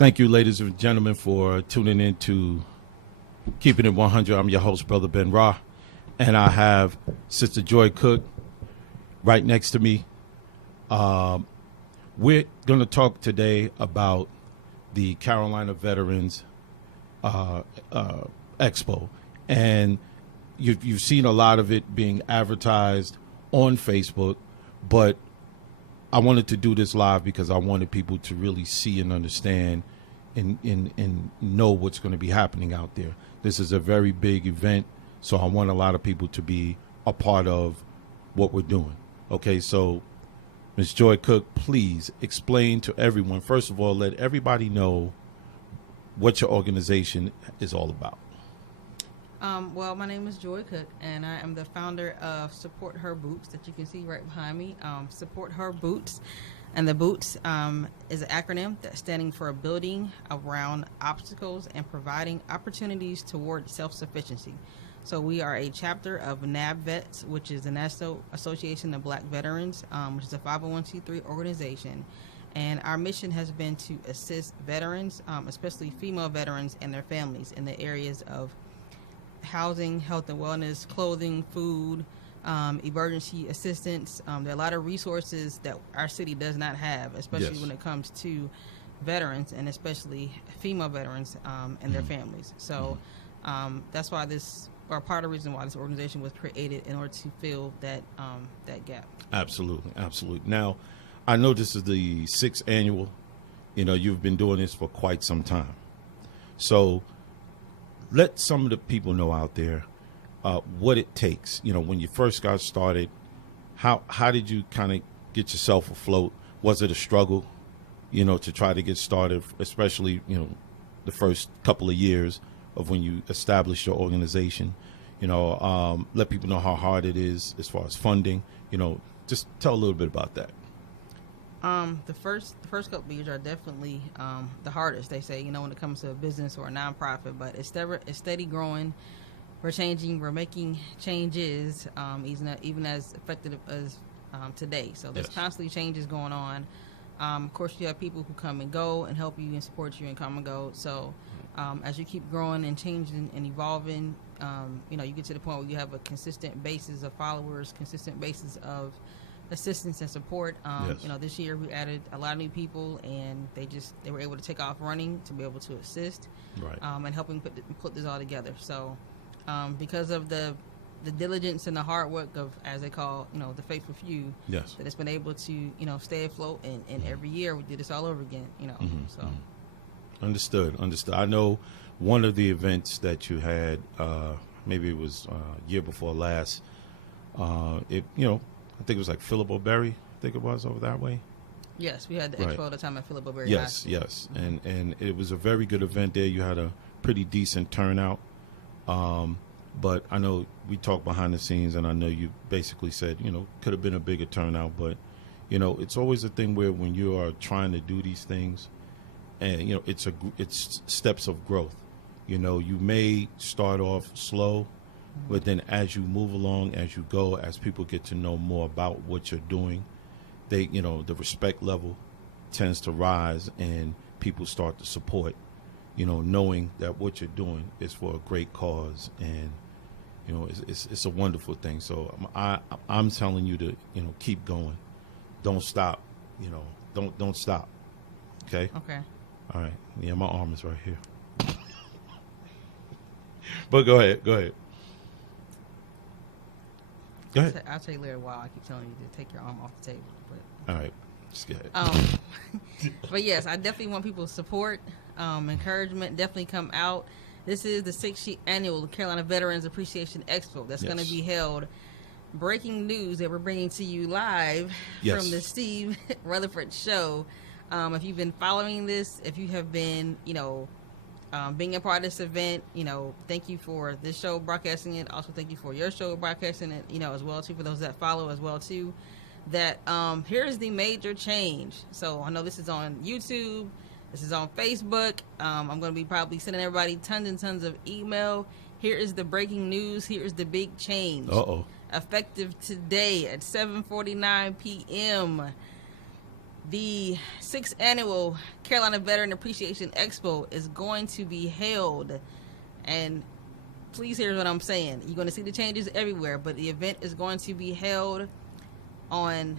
Thank you, ladies and gentlemen, for tuning in to Keeping It 100. I'm your host, Brother Ben Ra, and I have Sister Joy Cook right next to me. We're going to talk today about the Carolina Veterans Expo, and you've seen a lot of it being advertised on Facebook, but I wanted to do this live because I wanted people to really see and understand and know what's going to be happening out there. This is a very big event, so I want a lot of people to be a part of what we're doing. Okay, so Ms. Joy Cook, please explain to everyone. First of all, let everybody know what your organization is all about. Well, my name is Joy Cook, and I am the founder of Support Her Boots that you can see right behind me. Support Her Boots, and the Boots is an acronym that's standing for building around obstacles and providing opportunities toward self-sufficiency. So we are a chapter of NABVETS, which is the National Association of Black Veterans, which is a 501c3 organization. And our mission has been to assist veterans, especially female veterans and their families, in the areas of housing, health and wellness, clothing, food, emergency assistance. There are a lot of resources that our city does not have, especially when it comes to veterans, and especially female veterans and their families. So that's why part of the reason why this organization was created, in order to fill that gap. Absolutely. Now, I know this is the 6th annual. You've been doing this for quite some time. So let some of the people know out there what it takes. When you first got started, how did you kind of get yourself afloat? Was it a struggle, to try to get started, especially, the first couple of years of when you established your organization? Let people know how hard it is as far as funding. Just tell a little bit about that. The first couple of years are definitely the hardest, they say, when it comes to a business or a nonprofit, but it's steady growing. We're changing, we're making changes, even as effective as today. So there's constantly changes going on. Of course, you have people who come and go and help you and support you and come and go. So as you keep growing and changing and evolving, you get to the point where you have a consistent basis of followers, consistent basis of assistance and support. This year we added a lot of new people, and they were able to take off running to be able to assist, and helping put this all together. So because of the diligence and the hard work of, as they call, the faithful few, that it's been able to, stay afloat, and every year we do this all over again, so. Understood. I know one of the events that you had, maybe it was year before last, I think it was like Philip O'Berry, I think it was, over that way. Yes, we had the expo at the time at Philip O'Berry. Yes. And it was a very good event there. You had a pretty decent turnout. But I know we talked behind the scenes, and I know you basically said, could have been a bigger turnout. But, it's always a thing where when you are trying to do these things, and, it's steps of growth. You may start off slow, but then as you move along, as you go, as people get to know more about what you're doing, the respect level tends to rise, and people start to support, knowing that what you're doing is for a great cause, and, it's a wonderful thing. So I'm telling you to, keep going. Don't stop, don't stop. Okay? Okay. All right. Yeah, my arm is right here. But go ahead. Go ahead. I'll tell you later why I keep telling you to take your arm off the table. But, all right. Just go ahead. But yes, I definitely want people's support, encouragement. Definitely come out. This is the 6th annual Carolina Veterans Appreciation Expo that's going to be held. Breaking news that we're bringing to you live from the Steve Rutherford Show. If you've been following this, if you have been, being a part of this event, thank you for this show broadcasting it. Also, thank you for your show broadcasting it, as well too, for those that follow as well too. That here's the major change. So I know this is on YouTube, this is on Facebook. I'm going to be probably sending everybody tons and tons of email. Here is the breaking news. Here is the big change. Effective today at 7:49 p.m. The 6th annual Carolina Veteran Appreciation Expo is going to be held, and please hear what I'm saying. You're going to see the changes everywhere, but the event is going to be held on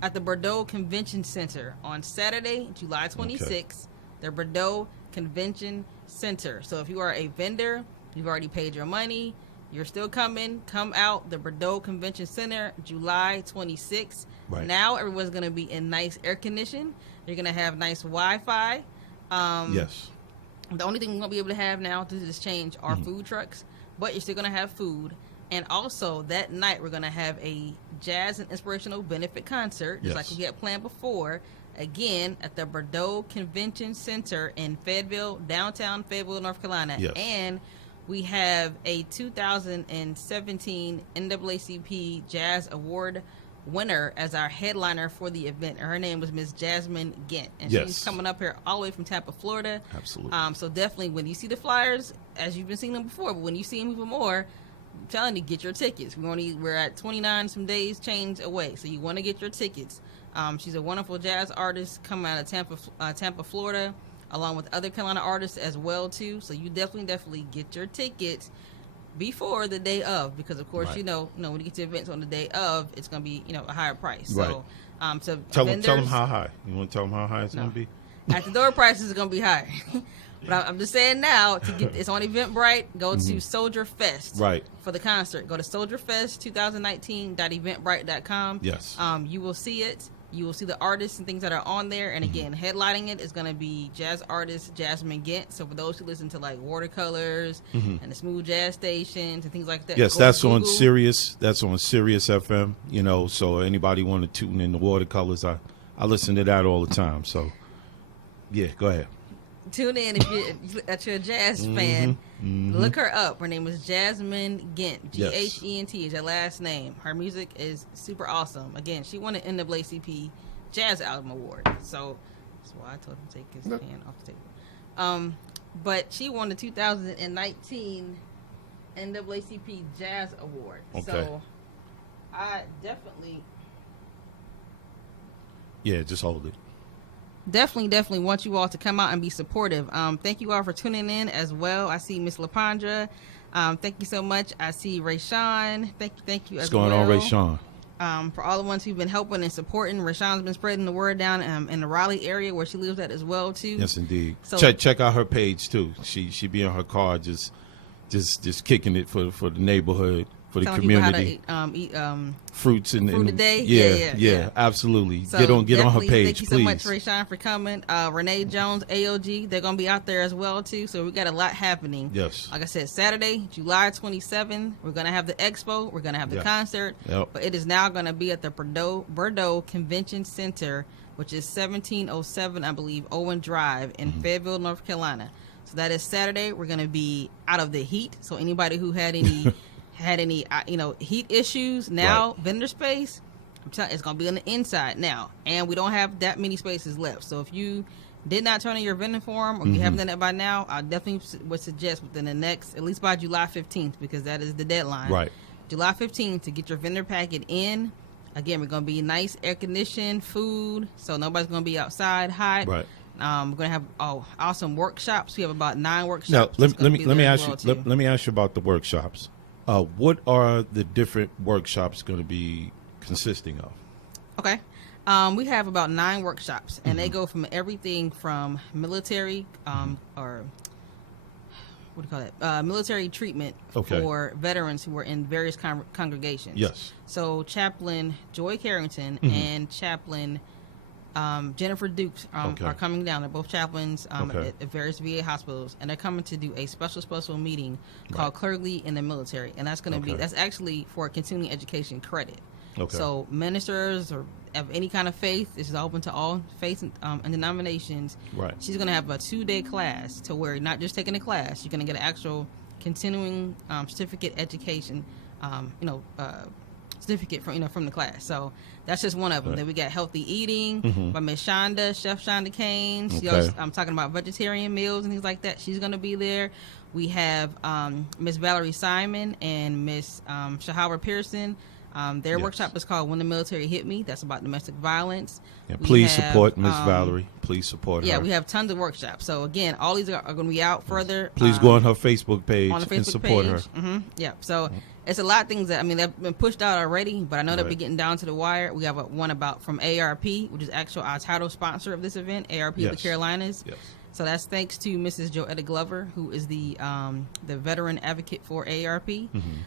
at the Bordeaux Convention Center on Saturday, July 26th. Okay. The Bordeaux Convention Center. So if you are a vendor, you've already paid your money, you're still coming, come out. The Bordeaux Convention Center, July 26th. Right. Now everyone's going to be in nice air condition. You're going to have nice Wi-Fi. Yes. The only thing we're going to be able to have now to just change are food trucks, but you're still going to have food. And also that night we're going to have a jazz and inspirational benefit concert, just like we had planned before, again at the Bordeaux Convention Center in Fayetteville, downtown Fayetteville, North Carolina. Yes. And we have a 2017 NAACP Jazz Award winner as our headliner for the event. Her name was Miss Jasmine Gint, and she's coming up here all the way from Tampa, Florida. Absolutely. So definitely, when you see the flyers, as you've been seeing them before, but when you see them even more, I'm telling you, get your tickets. We're at 29 some days change away, so you want to get your tickets. She's a wonderful jazz artist coming out of Tampa, Florida, along with other Carolina artists as well too. So you definitely get your tickets before the day of, because of course you know when you get to events on the day of, it's going to be a higher price. Right. So tell them how high. You want to tell them how high it's going to be? At the door prices is going to be higher. But I'm just saying now, to get it's on Eventbrite, go to Soldier Fest for the concert. Go to soldierfest2019.eventbrite.com. Yes. You will see it. You will see the artists and things that are on there. And again, headlining it is going to be jazz artist Jasmine Gint. So for those who listen to like Watercolors and the Smooth Jazz Stations and things like that. Yes, that's on Sirius. That's on Sirius FM. So anybody want to tune in the Watercolors, I listen to that all the time. So yeah, go ahead. Tune in if you're a jazz fan. Look her up. Her name is Jasmine Gint. Ghent is her last name. Her music is super awesome. Again, she won an NAACP Jazz Album Award. So that's why I told him to take his hand off the table. But she won the 2019 NAACP Jazz Award. Okay. So I definitely... Yeah, just hold it. Definitely want you all to come out and be supportive. Thank you all for tuning in as well. I see Miss LaPondra. Thank you so much. I see Rayshawn. Thank you as well. What's going on, Rayshawn? For all the ones who've been helping and supporting, Rayshawn's been spreading the word down in the Raleigh area where she lives at as well too. Yes, indeed. So check out her page too. She be on her car just kicking it for the neighborhood. For the community, how to eat fruits and fruit a day. Yeah, absolutely. So get on her page, thank you so much, Rayshawn, for coming. Renee Jones, AOG, they're gonna be out there as well too. So we got a lot happening. Yes, like I said, Saturday, July 27th, we're gonna have the expo. We're gonna have the concert. But it is now gonna be at the Bordeaux Convention Center, which is 1707, I believe, Owen Drive in Fayetteville, North Carolina. So that is Saturday. We're gonna be out of the heat. So anybody who had any heat issues now, vendor space, I'm telling you, it's going to be on the inside now, and we don't have that many spaces left. So if you did not turn in your vendor form, or you haven't done that by now, I definitely would suggest within the next, at least by July 15th, because that is the deadline. Right. July 15th to get your vendor packet in. Again, we're going to be nice, air conditioned, food, so nobody's going to be outside hot. Right. We're going to have awesome workshops. We have about 9 workshops. Now, let me ask you about the workshops. What are the different workshops going to be consisting of? Okay. We have about 9 workshops, and they go from everything from military or what do you call it? Military treatment for veterans who are in various congregations. Yes. So Chaplain Joy Carrington and Chaplain Jennifer Dukes are coming down. They're both chaplains at various VA hospitals, and they're coming to do a special meeting called Clergy in the Military, and that's going to be that's actually for continuing education credit. Okay. So ministers or of any kind of faith, this is open to all faiths and denominations. Right. She's going to have a 2-day class to where you're not just taking a class, you're going to get an actual continuing certificate education. Certificate from the class. So that's just one of them. Right. Then we got healthy eating by Miss Chef Shonda Kane. I'm talking about vegetarian meals and things like that. She's going to be there. We have Miss Valerie Simon and Miss Shahara Pearson. Their Yes. workshop is called When the Military Hit Me. That's about domestic violence. Yeah, We please have, support Miss Valerie. Please support Yeah, her. we have tons of workshops. So again, all these are going to be out further. Please go on her Facebook page on the Facebook and support page. her. Yeah. So it's a lot of things that they've been pushed out already, but I know they'll be Right. getting down to the wire. We have one about from ARP, which is actually our title sponsor of this event, ARP of the Yes. Carolinas. Yes. So that's thanks to Mrs. Joetta Glover, who is the veteran advocate for ARP.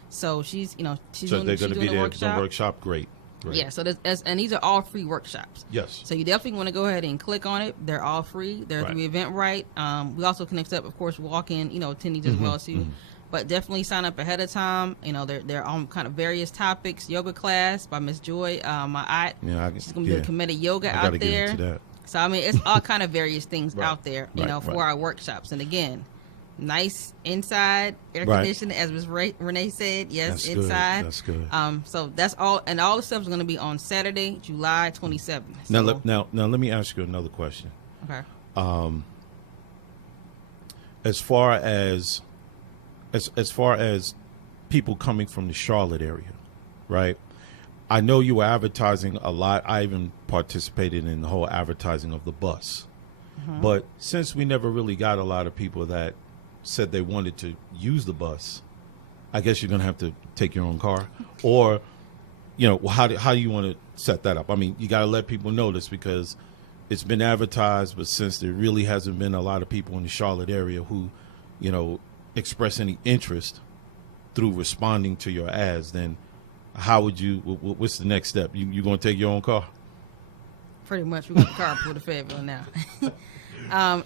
So she's So they're going to be the there. workshop. The workshop, great. Great. Yeah. So and these are all free workshops. Yes. So you definitely want to go ahead and click on it. They're all free. They're Right. through Eventbrite. We also can accept, of course, walk-in, attendees as well too. But definitely sign up ahead of time. They're on kind of various topics. Yoga class by Miss Joy, my aunt. Yeah, She's gonna be doing committed yoga I out gotta there. get into that. So it's all kind of various things Right. out there, Right, for right. our workshops. And again, nice inside air Right. conditioning, as Ms. Renee said. Yes, That's good. inside. That's good. So that's all, and all the stuff is going to be on Saturday, July 27th. Now, So, now, let me ask you another question. okay. As far as people coming from the Charlotte area, right? I know you were advertising a lot. I even participated in the whole advertising of the bus. But since we never really got a lot of people that said they wanted to use the bus, I guess you're going to have to take your own car. Or, how do you want to set that up? I mean, you got to let people know this because it's been advertised, but since there really hasn't been a lot of people in the Charlotte area who, express any interest through responding to your ads, then how would you, what's the next step? You going to take your own car? Pretty much, we're going to carpool to Fayetteville now. I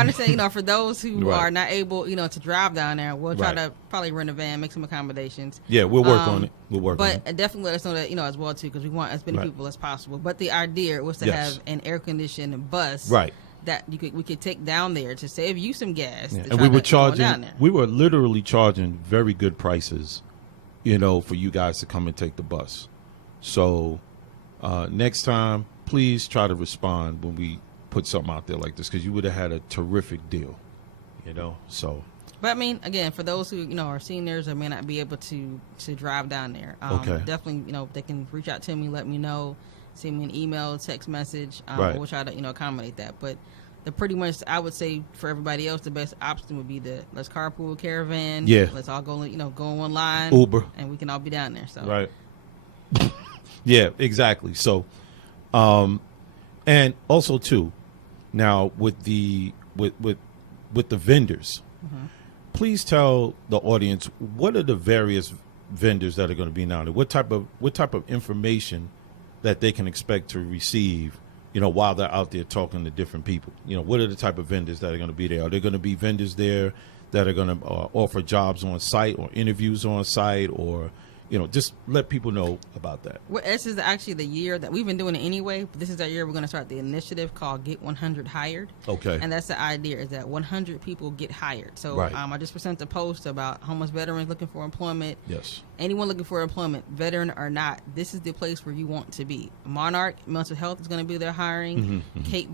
understand, for those who Right. are not able, to drive down there, we'll try Right. to probably rent a van, make some accommodations. Yeah, we'll work on it. We'll work on But it. definitely let us know that, as well, too, because we want as many Right. people as possible. But the idea was to Yes. have an air-conditioned bus Right. that we could take down there to save you some gas. Yeah. to And try we were to go down charging, there. we were literally charging very good prices, for you guys to come and take the bus. So next time, please try to respond when we put something out there like this, because you would have had a terrific deal, so. But I mean, again, for those who are seniors or may not be able to drive down there, Okay. definitely they can reach out to me, let me know, send me an email, text message. Right. We'll try to accommodate that. But the pretty much, I would say for everybody else, the best option would be let's carpool caravan. Yeah. Let's all go go online. Uber. And we can all be down there. So Right. Yeah, exactly. So, and also too, now with the vendors, please tell the audience what are the various vendors that are going to be now. What type of information that they can expect to receive, while they're out there talking to different people. What are the type of vendors that are going to be there? Are there going to be vendors there that are going to offer jobs on site or interviews on site, or just let people know about that. Well, this is actually the year that we've been doing it anyway, but this is that year we're going to start the initiative called Get 100 Hired. Okay. And that's the idea, is that 100 people get hired. So Right. I just presented a post about homeless veterans looking for employment. Yes. Anyone looking for employment, veteran or not, this is the place where you want to be. Monarch Mental Health is going to be there hiring. Cape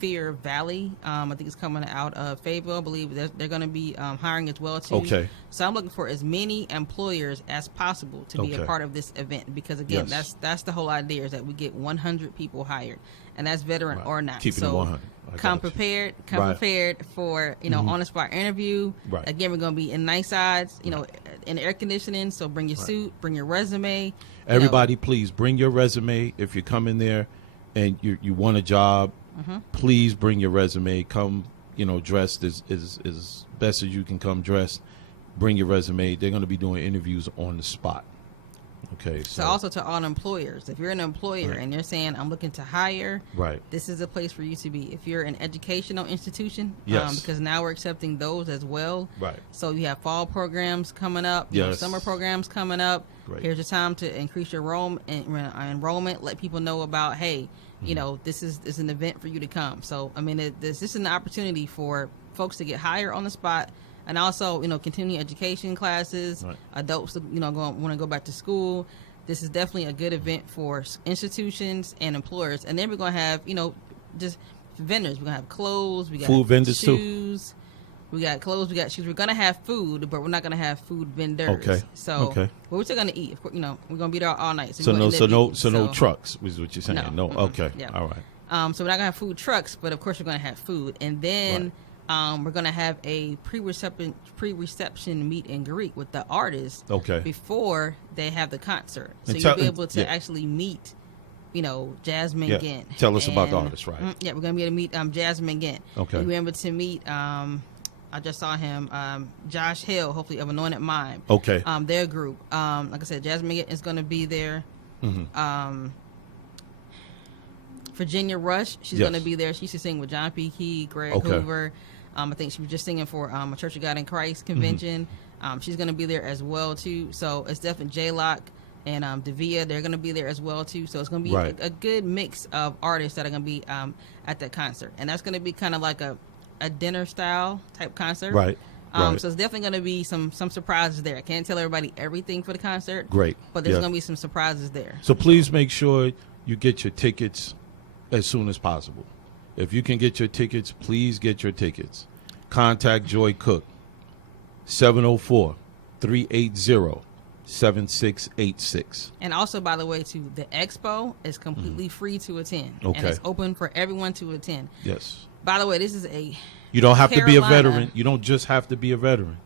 Fear Valley, I think it's coming out of Fayetteville. I believe they're going to be hiring as well too. Okay. So I'm looking for as many employers as possible to be a Okay. part of this event, because again, Yes. that's the whole idea, is that we get 100 people hired, and that's veteran Right. or not. Keeping so it 100. I come got you. prepared. Right. Mm-hmm. Prepared for on the spot interview. Right. Again, we're going to be in nice sides, in air conditioning. So bring your suit, bring your resume. Everybody, please bring your resume. If you come in there and you want a job, please bring your resume. Come, dressed as best as you can come dressed. Bring your resume. They're going to be doing interviews on the spot. Okay. So also to all employers, if you're an employer Right. and you're saying, I'm looking to hire, Right. this is a place for you to be. If you're an educational institution, Yes. because now we're accepting those as well. Right. So you have fall programs coming up, Yes. summer programs coming up. Great. Here's your time to increase your enrollment. Let people know about, hey, this is an event for you to come. So I mean, this is an opportunity for folks to get hired on the spot, and also continue education classes. Right. Adults want to go back to school. This is definitely a good event for institutions and employers. And then we're going to have just vendors. We're going to have clothes. We got Food vendors, too. shoes. We got clothes, we got shoes. We're gonna have food, but we're not gonna have food vendors. Okay. So, Okay. but we're still gonna eat. Of course, we're gonna be there all night. So we're no, gonna so end no, up so eating. no trucks is what you're saying. No. No. Okay. Yeah. All right. So we're not gonna have food trucks, but of course we're gonna have food, and then we're gonna have a pre-reception meet and greet with the artists. Okay. Before they have the concert, so And you'll be able to yeah. actually meet. Jasmine Yeah. Gint. Tell us about the artist, right? Yeah, we're gonna be able to meet Jasmine Gint. Okay. We'll be able to meet. I just saw him. Josh Hill, hopefully of Anointed Mime. Okay. Their group. Like I said, Jasmine Gint is gonna be there. Mm-hmm. Virginia Rush, she's Yes. gonna be there. She used to sing with John P. Key, Greg Okay. Hoover. I think she was just singing for a Church of God in Christ convention. She's gonna be there as well too. So it's definitely J-Lock and Davia. They're gonna be there as well too. So it's gonna be Right. a good mix of artists that are gonna be at that concert, and that's gonna be kind of like a dinner style type concert. Right. Right. So it's definitely going to be some surprises there. I can't tell everybody everything for the concert. Great. But there's Yeah. going to be some surprises there. So please make sure you get your tickets as soon as possible. If you can get your tickets, please get your tickets. Contact Joy Cook, 704-380-7686. And also, by the way, too, the expo is completely free to attend. Okay. And it's open for everyone to attend. Yes. By the way, this is a You don't have to be a Carolina. veteran. You don't just have to be a veteran.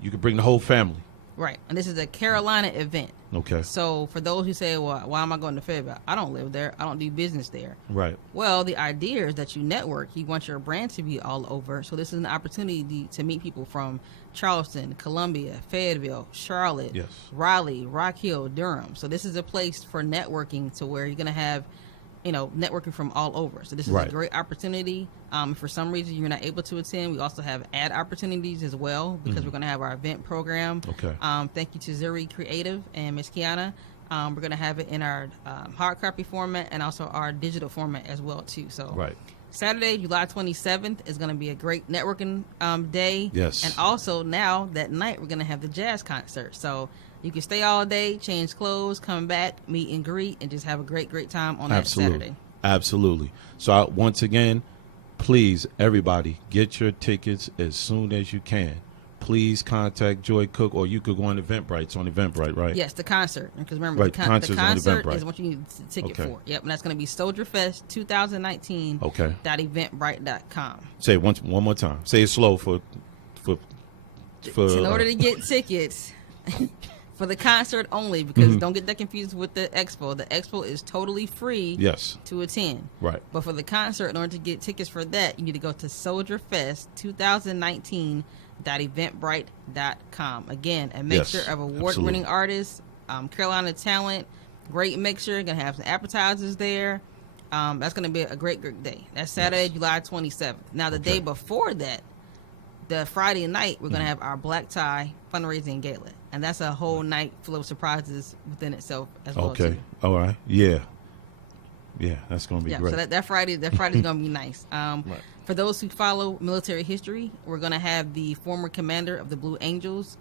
You can bring the whole family. right, and this is a Carolina event. Okay. So for those who say, well, why am I going to Fayetteville? I don't live there. I don't do business there. Right. Well, the idea is that you network. You want your brand to be all over. So this is an opportunity to meet people from Charleston, Columbia, Fayetteville, Charlotte, Yes. Raleigh, Rock Hill, Durham. So this is a place for networking to where you're going to have, networking from all over. So this is Right. a great opportunity. If for some reason you're not able to attend, we also have ad opportunities as well because we're going to have our event program. Okay. Thank you to Zuri Creative and Miss Kiana. We're going to have it in our hard copy format and also our digital format as well too. So Right. Saturday, July 27th is going to be a great networking day. Yes. And also now that night we're going to have the jazz concert. So you can stay all day, change clothes, come back, meet and greet, and just have a great time on that Absolutely. Saturday. Absolutely. So once again, please, everybody, get your tickets as soon as you can. Please contact Joy Cook, or you could go on Eventbrite. It's on Eventbrite, right? Yes, the concert. Because remember, Right, the concert's on concert Eventbrite. is what you need the ticket Okay. for. Yep, and that's going to be Soldier Fest 2019. Okay. .eventbrite.com. Say it one more time. Say it slow for In order to get tickets for the concert only, because don't get that confused with the expo. The expo is totally free yes. to attend. Right. But for the concert, in order to get tickets for that, you need to go to Soldier Fest 2019.eventbrite.com. Again, a mixture Yes, of award-winning artists, Carolina talent, great mixture. Gonna have some appetizers there. That's gonna be a great day. That's Saturday, Yes. July 27th. Now, the Okay. day before that, the Friday night, we're gonna have our Black Tie fundraising gala, and that's a whole night full of surprises within itself as well. Okay. Too. All right. Yeah. Yeah, that's going to be Yeah, great. so that Friday's gonna be nice. For those who follow military history, we're gonna have the former commander of the Blue Angels,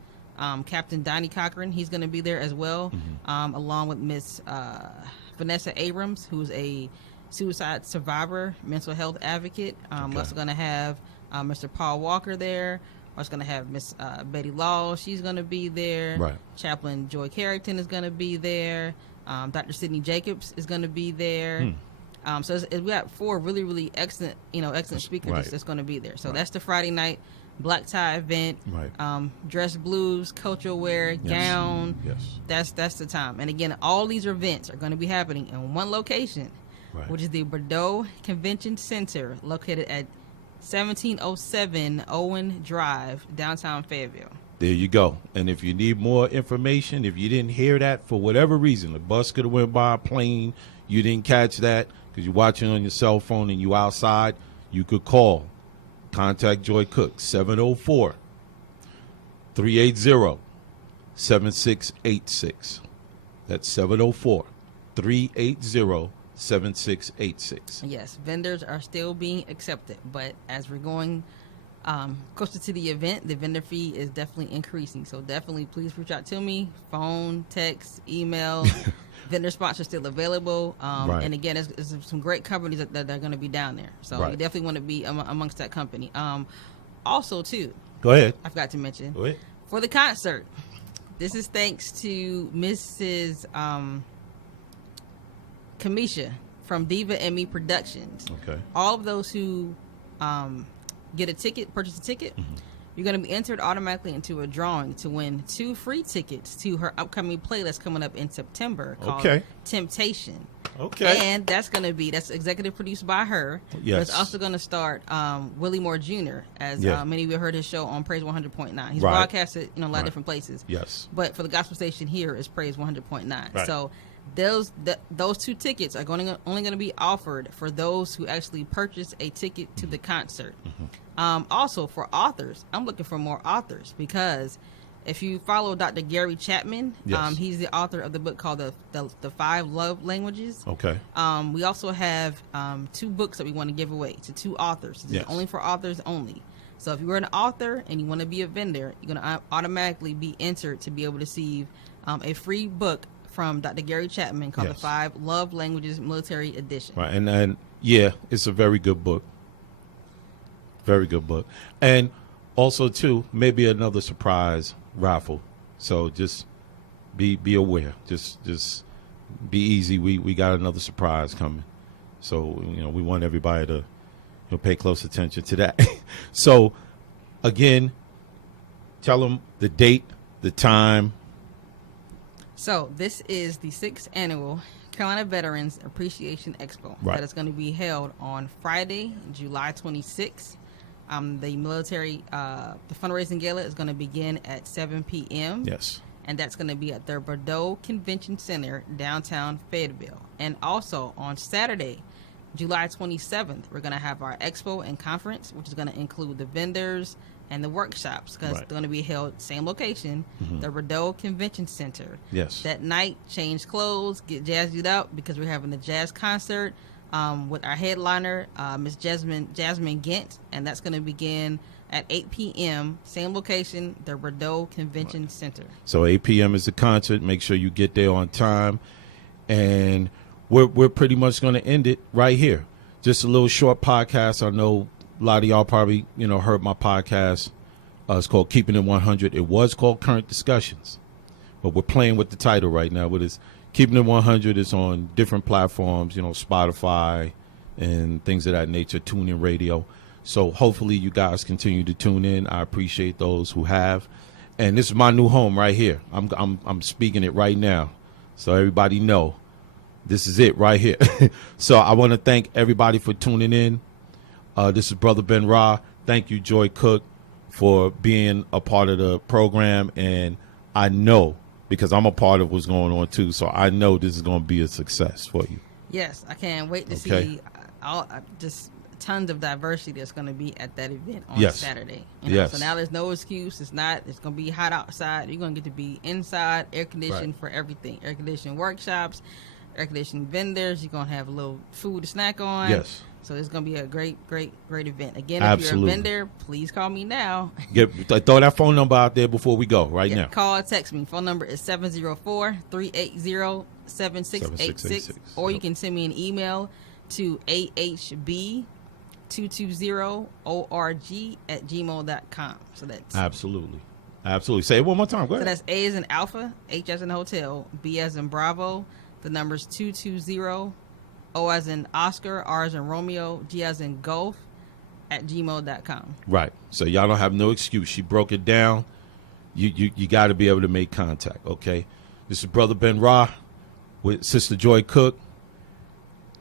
Captain Donnie Cochran. He's gonna be there as well, along with Miss Vanessa Abrams, who's a suicide survivor, mental health advocate. We're also gonna have Mr. Paul Walker there. We're also gonna have Miss Betty Law. She's gonna be there. Right. Chaplain Joy Carrington is gonna be there. Dr. Sidney Jacobs is gonna be there. So we got four really excellent, excellent speakers right. that's going to be there. So Right. that's the Friday night black tie event. Right. Dress blues, cultural wear, gown. Yes. That's the time. And again, all these events are going to be happening in one location, Right. which is the Bordeaux Convention Center, located at 1707 Owen Drive, downtown Fayetteville. There you go. And if you need more information, if you didn't hear that for whatever reason, the bus could have went by, a plane, you didn't catch that because you're watching on your cell phone and you outside, you could call. Contact Joy Cook, 704-380-7686. That's 704-380-7686. Yes, vendors are still being accepted, but as we're going closer to the event, the vendor fee is definitely increasing. So definitely please reach out to me, phone, text, email. Vendor sponsors still available. Right. And again, there's some great companies that are going to be down there. So Right. you definitely want to be amongst that company. Also, too, Go ahead. I forgot to mention, Go ahead. for the concert, this is thanks to Mrs. Kamisha from Diva and Me Productions. Okay. All of those who get a ticket, purchase a ticket, you're going to be entered automatically into a drawing to win 2 free tickets to her upcoming play that's coming up in September called Okay. Temptation. Okay. And that's executive produced by her. Yes. But it's also going to start Willie Moore Jr. as Yeah. many of you heard his show on Praise 100.9. He's Right. broadcasted a lot Right. of different places. Yes. But for the gospel station here is Praise 100.9. Right. So those 2 tickets are only going to be offered for those who actually purchase a ticket to the concert. Also for authors, I'm looking for more authors because if you follow Dr. Gary Chapman, Yes. he's the author of the book called the 5 Love Languages. Okay. We also have 2 books that we want to give away to 2 authors. This Yes. is only for authors only. So if you're an author and you want to be a vendor, you're going to automatically be entered to be able to receive a free book from Dr. Gary Chapman called Yes. The 5 Love Languages Military Edition. Right. And yeah, it's a very good book. Very good book. And also too, maybe another surprise raffle. So just be aware. Just be easy. We got another surprise coming. So, we want everybody to pay close attention to that. So again, tell them the date, the time. So this is the 6th annual Carolina Veterans Appreciation Expo Right. that is going to be held on Friday, July 26th. The military, the fundraising gala is going to begin at 7 p.m. Yes. And that's going to be at the Bordeaux Convention Center, downtown Fayetteville. And also on Saturday, July 27th, we're going to have our expo and conference, which is going to include the vendors and the workshops because Right. they're going to be held same location, the Bordeaux Convention Center. Yes. That night, change clothes, get jazzed up because we're having a jazz concert with our headliner, Miss Jasmine Gent, and that's going to begin at 8 p.m. Same location, the Bordeaux Convention Center. So 8 p.m. is the concert. Make sure you get there on time. And we're pretty much going to end it right here. Just a little short podcast. I know a lot of y'all probably, heard my podcast. It's called Keeping It 100. It was called Current Discussions. But we're playing with the title right now. But it's Keeping It 100 is on different platforms, Spotify and things of that nature, TuneIn Radio. So hopefully you guys continue to tune in. I appreciate those who have. And this is my new home right here. I'm speaking it right now. So everybody know this is it right here. So I want to thank everybody for tuning in. This is Brother Ben Ra. Thank you, Joy Cook, for being a part of the program. And I know, because I'm a part of what's going on too, so I know this is going to be a success for you. Yes, I can't wait to Okay. see just tons of diversity that's going to be at that event on Yes. Saturday. Yes. So now there's no excuse. It's going to be hot outside. You're going to get to be inside, air conditioned Right. for everything. Air conditioned workshops, air conditioned vendors. You're going to have a little food to snack on. Yes. So it's going to be a great event. Again, Absolutely. if you're a vendor, please call me now. Throw that phone number out there before we go right now. Call or text me. Phone number is 704-380-7686. 7686. Or you can send me an email to ahb220org@gmail.com. So that's Absolutely. Say it one more time. Go so ahead. that's A as in Alpha, H as in Hotel, B as in Bravo. The number's 220, O as in Oscar, R as in Romeo, G as in Golf @gmail.com. Right. So y'all don't have no excuse. She broke it down. You got to be able to make contact. Okay. This is Brother Ben Ra with Sister Joy Cook.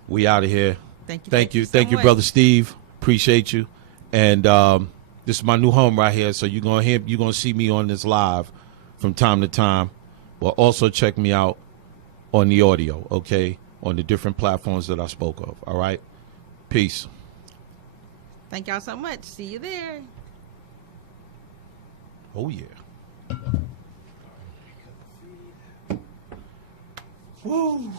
We out of here. Thank you. Thank you, so Brother much. Steve. Appreciate you. And this is my new home right here. So you're gonna see me on this live from time to time. But also check me out on the audio, okay? On the different platforms that I spoke of. All right. Peace. Thank y'all so much. See you there. Oh yeah. Woo.